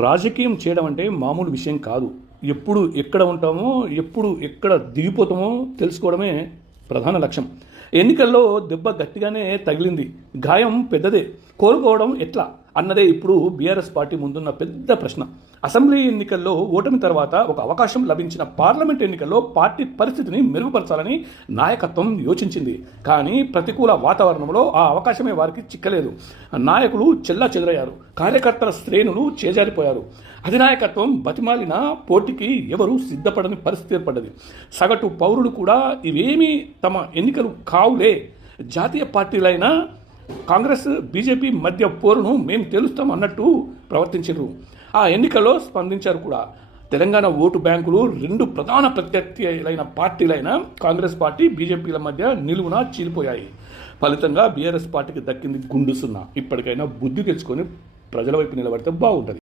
రాజకీయం చేయడం అంటే మామూలు విషయం కాదు. ఎప్పుడు ఎక్కడ ఉంటామో, ఎప్పుడు ఎక్కడ దిగిపోతామో తెలుసుకోవడమే ప్రధాన లక్ష్యం. ఎన్నికల్లో దెబ్బ గట్టిగానే తగిలింది, గాయం పెద్దదే. కోలుకోవడం ఎట్లా అన్నదే ఇప్పుడు బీఆర్ఎస్ పార్టీ ముందున్న పెద్ద ప్రశ్న. అసెంబ్లీ ఎన్నికల్లో ఓటమి తర్వాత ఒక అవకాశం లభించిన పార్లమెంట్ ఎన్నికల్లో పార్టీ పరిస్థితిని మెరుగుపరచాలని నాయకత్వం యోచించింది. కానీ ప్రతికూల వాతావరణంలో ఆ అవకాశమే వారికి చిక్కలేదు. నాయకులు చెల్లాచెదరయ్యారు, కార్యకర్తల శ్రేణులు చేజారిపోయారు. అధినాయకత్వం బతిమాలిన పోటీకి ఎవరు సిద్ధపడని పరిస్థితి ఏర్పడ్డది. సగటు పౌరుడు కూడా ఇవేమీ తమ ఎన్నికలు కావులే, జాతీయ పార్టీలైన కాంగ్రెస్ బీజేపీ మధ్య పోరును మేము తెలుస్తాం అన్నట్టు ప్రవర్తించారు. ఆ ఎన్నికల్లో స్పందించారు కూడా. తెలంగాణ ఓటు బ్యాంకులు రెండు ప్రధాన ప్రత్యర్థులైన పార్టీలైన కాంగ్రెస్ పార్టీ బీజేపీల మధ్య నిలువున చీలిపోయాయి. ఫలితంగా బీఆర్ఎస్ పార్టీకి దక్కింది గుండు సున్నా. ఇప్పటికైనా బుద్ధి తెచ్చుకొని ప్రజల వైపు నిలబడితే బాగుంటుంది.